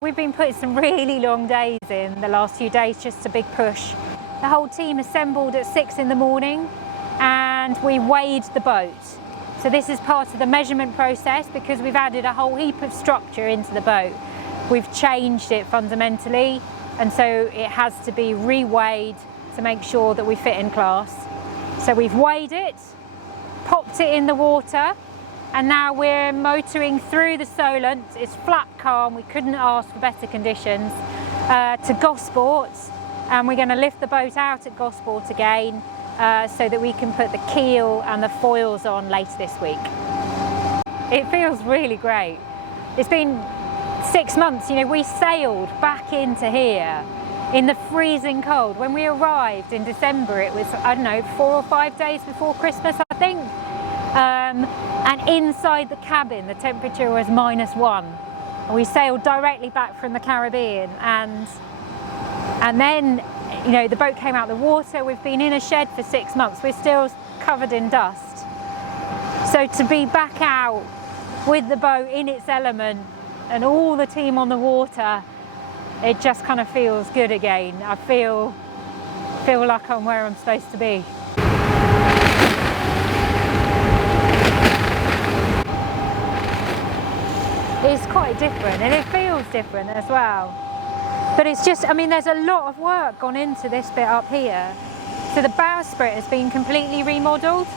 We've been putting some really long days in the last few days, just a big push. The whole team assembled at 6 in the morning and we weighed the boat. So this is part of the measurement process because we've added a whole heap of structure into the boat. We've changed it fundamentally, and so it has to be re-weighed to make sure that we fit in class. So we've weighed it, popped it in the water, and now we're motoring through the Solent. It's flat calm, we couldn't ask for better conditions, to Gosport, and we're going to lift the boat out at Gosport again so that we can put the keel and the foils on later this week. It feels really great. It's been 6 months, you know, we sailed back into here in the freezing cold. When we arrived in December, it was, I don't know, 4 or 5 days before Christmas, I think. And inside the cabin, the temperature was -1. And we sailed directly back from the Caribbean, and then, you know, the boat came out of the water. We've been in a shed for 6 months. We're still covered in dust. So to be back out with the boat in its element and all the team on the water, it just kind of feels good again. I feel like I'm where I'm supposed to be. It's quite different, and it feels different as well. But it's just, I mean, there's a lot of work gone into this bit up here. So the bowsprit has been completely remodelled,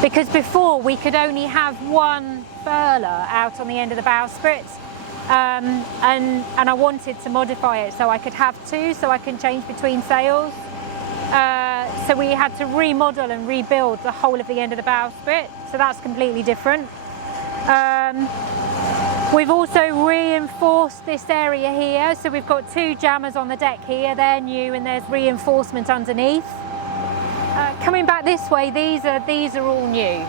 because before we could only have one furler out on the end of the bowsprit, and I wanted to modify it so I could have two, so I can change between sails. So we had to remodel and rebuild the whole of the end of the bowsprit, so that's completely different. We've also reinforced this area here, so we've got 2 jammers on the deck here. They're new, and there's reinforcement underneath. Coming back this way, these are all new.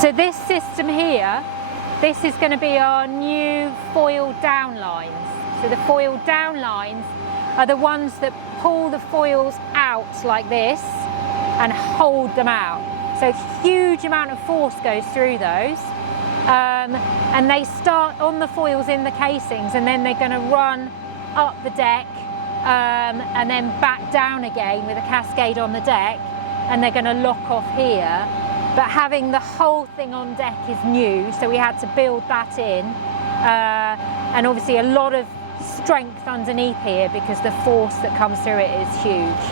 So this system here, this is going to be our new foil down lines. So the foil down lines are the ones that pull the foils out like this and hold them out. So a huge amount of force goes through those. And they start on the foils in the casings, and then they're going to run up the deck and then back down again with a cascade on the deck, and they're going to lock off here. But having the whole thing on deck is new, so we had to build that in, and obviously a lot of strength underneath here because the force that comes through it is huge.